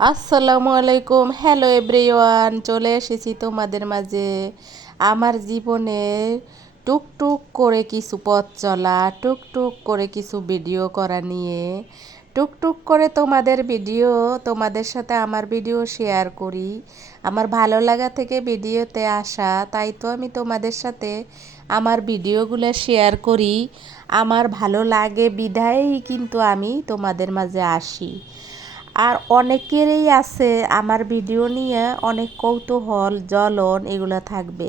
আসসালামু আলাইকুম, hello everyone. চলে এসেছি তোমাদের মাঝে আমার জীবনে টুকটুক করে কিছু পথ চলা, টুকটুক করে কিছু ভিডিও করা নিয়ে। টুকটুক করে তোমাদের ভিডিও, তোমাদের সাথে আমার ভিডিও শেয়ার করি। আমার ভালো লাগা থেকে ভিডিওতে আসা, তাই তো আমি তোমাদের সাথে আমার ভিডিওগুলো শেয়ার করি। আমার ভালো লাগে বিধায়ই কিন্তু আমি তোমাদের মাঝে আসি। আর অনেকেরই আছে আমার ভিডিও নিয়ে অনেক কৌতূহল, জ্বলন এগুলো থাকবে।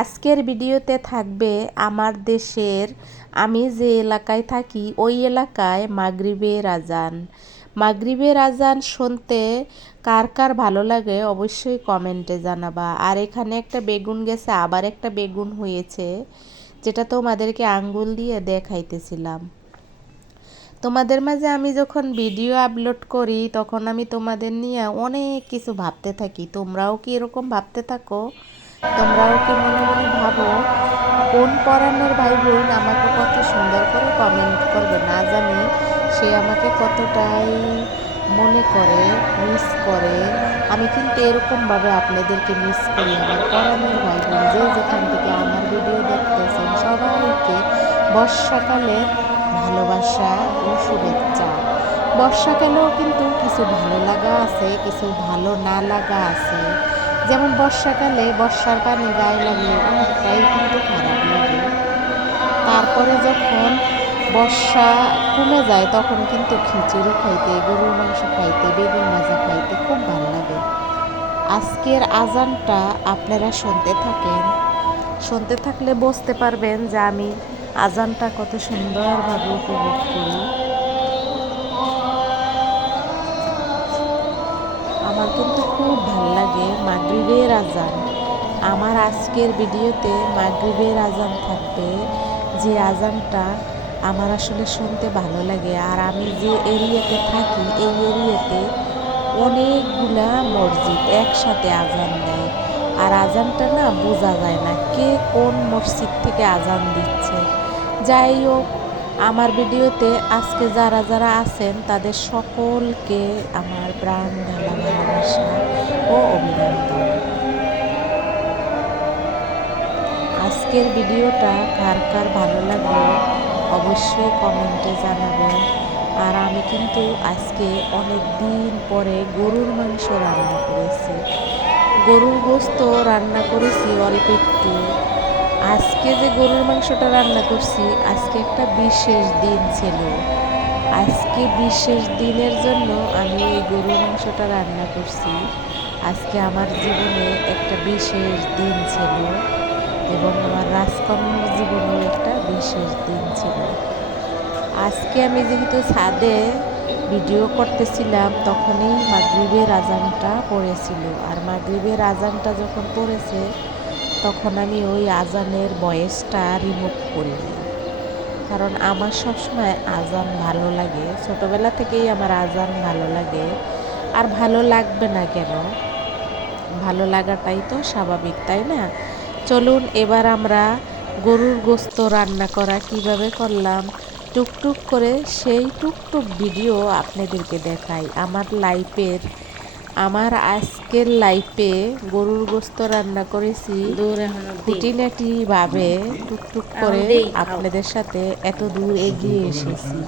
আজকের ভিডিওতে থাকবে আমার দেশের, আমি যে এলাকায় থাকি ওই এলাকায় মাগরিবের আজান। মাগরিবের আজান শুনতে কার কার ভালো লাগে অবশ্যই কমেন্টে জানাবা। আর এখানে একটা বেগুন গেছে, আবার একটা বেগুন হয়েছে, যেটা তোমাদেরকে আঙ্গুল দিয়ে দেখাইতেছিলাম। তোমাদের মাঝে আমি যখন ভিডিও আপলোড করি তখন আমি তোমাদের নিয়ে অনেক কিছু ভাবতে থাকি। তোমরাও কি এরকম ভাবতে থাকো? তোমরাও কি মনে মনে ভাবো কোন পরাণের ভাই বোন আমাকে কত সুন্দর করে কমেন্ট করবে? না জানি সে আমাকে কতটাই মনে করে, মিস করে। আমি কিন্তু এরকমভাবে আপনাদেরকে মিস করি। আমার পরাণের ভাই বোন যে যেখান থেকে আমার ভিডিও দেখতেছেন সবাইকে বর্ষাকালের ভালোবাসা ও শুভেচ্ছা। বর্ষাকালেও কিন্তু কিছু ভালো লাগা আছে, কিছু ভালো না লাগা আছে। যেমন বর্ষাকালে বর্ষার পানি গায়ে লাগলে অনেকটাই কিন্তু খারাপ লাগে। তারপরে যখন বর্ষা কমে যায় তখন কিন্তু খিচুড়ি খাইতে, গরুর মাংস খাইতে, বেগুন ভাজা খাইতে খুব ভালো লাগে। আজকের আজানটা আপনারা শুনতে থাকেন। শুনতে থাকলে বুঝতে পারবেন যে আমি আজানটা কত সুন্দরভাবে উপভোগ করি। আমার কিন্তু খুব ভাল লাগে মাগরিবের আজান। আমার আজকের ভিডিওতে মাগরিবের আজান থাকবে, যে আজানটা আমার আসলে শুনতে ভালো লাগে। আর আমি যে এরিয়াতে থাকি এই এরিয়াতে অনেকগুলা মসজিদ একসাথে আজান দেয়। আর আজানটা না বোঝা যায় না কে কোন মসজিদ থেকে আজান দিচ্ছে। যাই হোক, আমার ভিডিওতে আজকে যারা যারা আছেন তাদের সকলকে আমার প্রাণ ঢালা ভালোবাসা ও অভিনন্দন। আজকের ভিডিওটা কার কার ভালো লাগলো অবশ্যই কমেন্টে জানাবেন। আর আমি কিন্তু আজকে অনেক দিন পরে গরুর মাংস রান্না করেছি, গরুর গোস্ত রান্না করেছি অল্প একটু। আজকে যে গরুর মাংসটা রান্না করছি আজকে একটা বিশেষ দিন ছিল। আজকে বিশেষ দিনের জন্য আমি এই গরুর মাংসটা রান্না করছি। আজকে আমার জীবনে একটা বিশেষ দিন ছিল এবং আমার রাজকন্যার জীবনেও একটা বিশেষ দিন ছিল। আজকে আমি যেহেতু ছাদে ভিডিও করতেছিলাম তখনই মাগরিবের আজানটা পড়েছিল। আর মাগরিবের আজানটা যখন পড়েছে তখন আমি ওই আজানের ভয়েসটা রিমুভ করিনি, কারণ আমার সবসময় আজান ভালো লাগে। ছোটোবেলা থেকেই আমার আজান ভালো লাগে। আর ভালো লাগবে না কেন? ভালো লাগাটাই তো স্বাভাবিক, তাই না? চলুন এবার আমরা গরুর গোস্ত রান্না করা কিভাবে করলাম টুকটুক করে সেই টুকটুক ভিডিও আপনাদেরকে দেখাই। আমার আজকের লাইফে গরুর গোস্ত রান্না করেছি খুঁটিনাটিভাবে, টুকটুক করে আপনাদের সাথে এত দূর এগিয়ে এসেছি।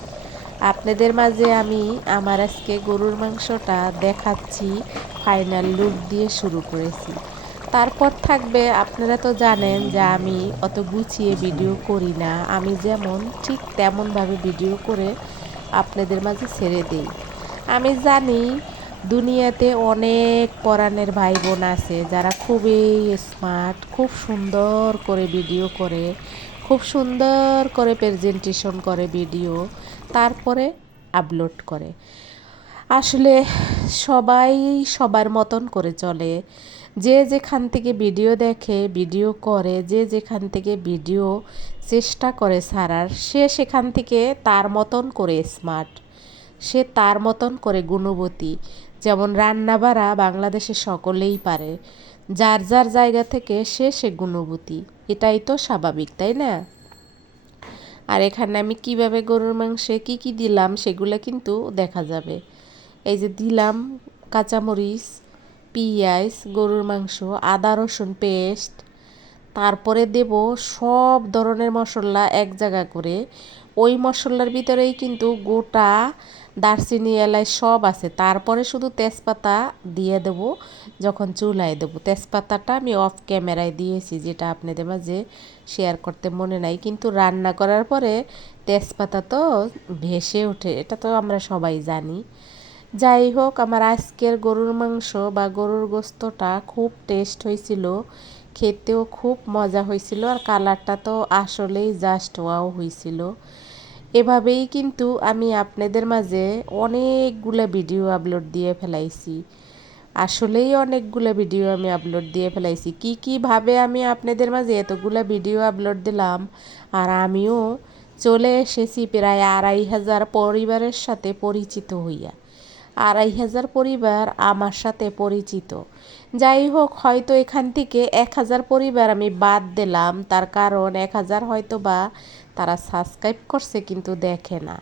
আপনাদের মাঝে আমি আমার আজকে গরুর মাংসটা দেখাচ্ছি, ফাইনাল লুক দিয়ে শুরু করেছি। তারপর থাকবে, আপনারা তো জানেন যে আমি অত গুছিয়ে ভিডিও করি না, আমি যেমন ঠিক তেমনভাবে ভিডিও করে আপনাদের মাঝে ছেড়ে দিই। আমি জানি দুনিয়াতে অনেক পরাণের ভাই বোন আছে যারা খুবই স্মার্ট, খুব সুন্দর করে ভিডিও করে, খুব সুন্দর করে প্রেজেন্টেশন করে ভিডিও, তারপরে আপলোড করে। আসলে সবাই সবার মতন করে চলে। যে যেখান থেকে ভিডিও দেখে, ভিডিও করে, যে যেখান থেকে ভিডিও চেষ্টা করে ছাড়ার, সে সেখান থেকে তার মতন করে স্মার্ট, সে তার মতন করে গুণবতী। যেমন রান্না বাড়া বাংলাদেশে সকলেই পারে, যার যার জায়গা থেকে সে সে গুণবতী। এটাই তো স্বাভাবিক, তাই না? আর এখানে আমি কিভাবে গরুর মাংসে কি কি দিলাম সেগুলো কিন্তু দেখা যাবে। এই যে দিলাম কাঁচামরিচ, পেঁয়াজ, গরুর মাংস, আদা রসুন পেস্ট, তারপরে দেব সব ধরনের মশলা এক জায়গা করে। ওই মশলার ভিতরেই কিন্তু গোটা দারচিনি এলাচ সব আছে। তারপরে শুধু তেজপাতা দিয়ে দেব যখন চুলায় দেব। তেজপাতাটা আমি অফ ক্যামেরায় দিয়েছি, যেটা আপনাদের মাঝে শেয়ার করতে মনে নাই, কিন্তু রান্না করার পরে তেজপাতা তো ভেসে ওঠে, এটা তো আমরা সবাই জানি। যাই হোক, আমার আজকের গরুর মাংস বা গরুর গোস্তটা খুব টেস্ট হয়েছিল, খেতেও খুব মজা হয়েছিল, আর কালারটা তো আসলেই জাস্ট ওয়াও হয়েছিল। এভাবেই কিন্তু আমি আপনাদের মাঝে অনেকগুলো ভিডিও আপলোড দিয়ে ফেলাইছি। আসলেই অনেকগুলো ভিডিও আমি আপলোড দিয়ে ফেলাইছি। কীভাবে আমি আপনাদের মাঝে এতগুলো ভিডিও আপলোড দিলাম, আর আমিও চলে এসেছি প্রায় ২৫০০ পরিবারের সাথে পরিচিত হইয়া। ২৫০০ পরিবার আমার সাথে পরিচিত। যাই হোক, হয়তো এখান থেকে ১০০০ পরিবার আমি বাদ দিলাম, তার কারণ ১০০০ হয়তো বা তারা সাবস্ক্রাইব করছে কিন্তু দেখে না।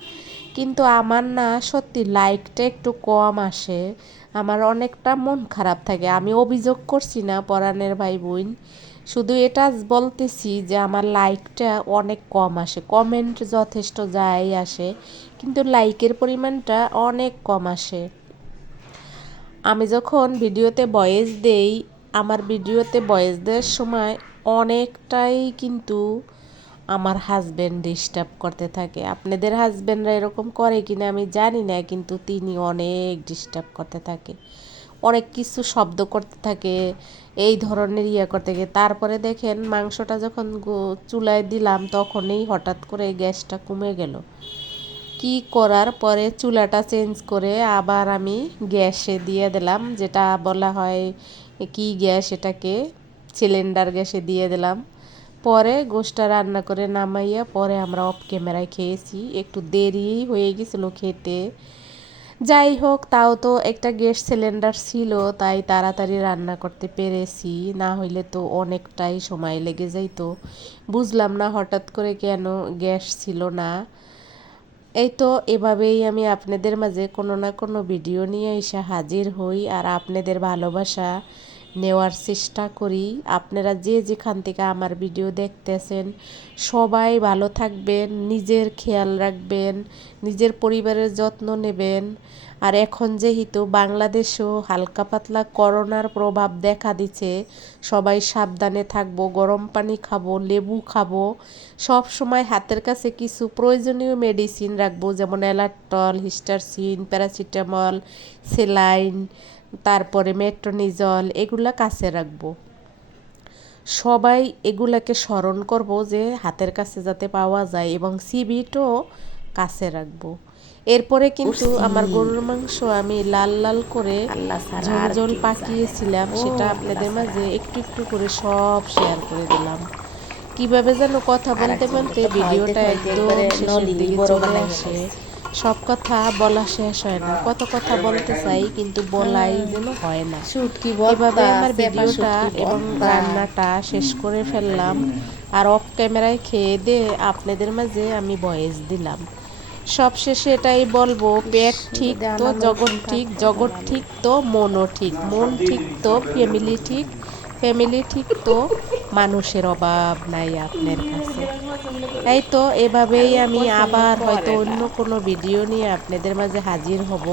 কিন্তু আমার না সত্যি লাইকটা একটু কম আসে, আমার অনেকটা মন খারাপ থাকে। আমি অভিযোগ করছি না পরাণের ভাই বোন, শুধু এটা বলতেছি যে আমার লাইকটা অনেক কম আসে। কমেন্ট যথেষ্ট যাই আসে, কিন্তু লাইকের পরিমাণটা অনেক কম আসে। আমি যখন ভিডিওতে ভয়েস দেই, আমার ভিডিওতে ভয়েস দেওয়ার সময় অনেকটাই কিন্তু আমার হাজব্যান্ড ডিস্টার্ব করতে থাকে। আপনাদের হাজব্যান্ডরা এরকম করে কিনা আমি জানি না, কিন্তু তিনি অনেক ডিস্টার্ব করতে থাকে, অনেক কিছু শব্দ করতে থাকে, এই ধরনের করতে থাকে। তারপরে দেখেন মাংসটা যখন চুলায় দিলাম তখনই হঠাৎ করে গ্যাসটা কমে গেল। কি করার পরে চুলাটা চেঞ্জ করে আবার আমি গ্যাসে দিয়ে দিলাম, যেটা বলা হয় কি গ্যাস, এটাকে সিলিন্ডার গ্যাসে দিয়ে দিলাম। পরে গোশটা রান্না করে নামাইয়া পরে আমরা অফ ক্যামেরায় খেয়েছি। একটু দেরি হয়ে গেছিলো খেতে। যাই হোক, তাও তো একটা গ্যাস সিলিন্ডার ছিল, তাই তাড়াতাড়ি রান্না করতে পেরেছি, না হইলে তো অনেকটাই সময় লেগে যাইতো। বুঝলাম না হঠাৎ করে কেন গ্যাস ছিল না। এই তো এভাবেই আমি আপনাদের মাঝে কোনো না কোনো ভিডিও নিয়ে এসে হাজির হই, আর আপনাদের ভালোবাসা নেওয়ার চেষ্টা করি। আপনারা যে যেখান থেকে আমার ভিডিও দেখতেছেন সবাই ভালো থাকবেন, নিজের খেয়াল রাখবেন, নিজের পরিবারের যত্ন নেবেন। আর এখন যেহেতু বাংলাদেশেও হালকা পাতলা করোনার প্রভাব দেখা দিচ্ছে, সবাই সাবধানে থাকবো, গরম পানি খাবো, লেবু খাবো, সব সময় হাতের কাছে কিছু প্রয়োজনীয় মেডিসিন রাখবো, যেমন অ্যালার্টল, হিস্টারসিন, প্যারাসিটামল, সেলাইন, তারপরে মেট্রোনিজল, এগুলা কাছে রাখবো। সবাই এগুলাকে স্মরণ করব যে হাতের কাছে যাতে পাওয়া যায়, এবং সিবিটও কাছে রাখবো। এরপরে কিন্তু আমার গরুর মাংস আমি লাল লাল করে ঝোল ঝোল পাকিয়েছিলাম, সেটা আপনাদের মাঝে একটু একটু করে সব শেয়ার করে দিলাম। কিভাবে যেন কথা বলতে বলতে ভিডিওটা একদম শেষের দিকে চলে আসে, সব কথা বলা শেষ হয় না। কত কথা বলতে চাই কিন্তু বলাই যেন হয় না। এভাবে আমার ভিডিওটা এবং রান্নাটা শেষ করে ফেললাম, আর অফ ক্যামেরায় খেয়ে দিয়ে আপনাদের মাঝে আমি ভয়েস দিলাম। সবশেষে এটাই বলবো, পেট ঠিক তো জগৎ ঠিক, জগৎ ঠিক তো মনও ঠিক, মন ঠিক তো ফ্যামিলি ঠিক, ফ্যামিলি ঠিক তো মানুষের অভাব নাই আপনার কাছে। এই তো এভাবেই আমি আবার হয়তো অন্য কোনো ভিডিও নিয়ে আপনাদের মাঝে হাজির হব।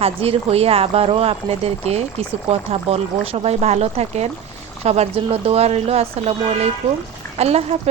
হাজির হয়ে আবারও আপনাদেরকে কিছু কথা বলবো। সবাই ভালো থাকেন, সবার জন্য দোয়া রইল। আসসালামু আলাইকুম, আল্লাহ হাফেজ।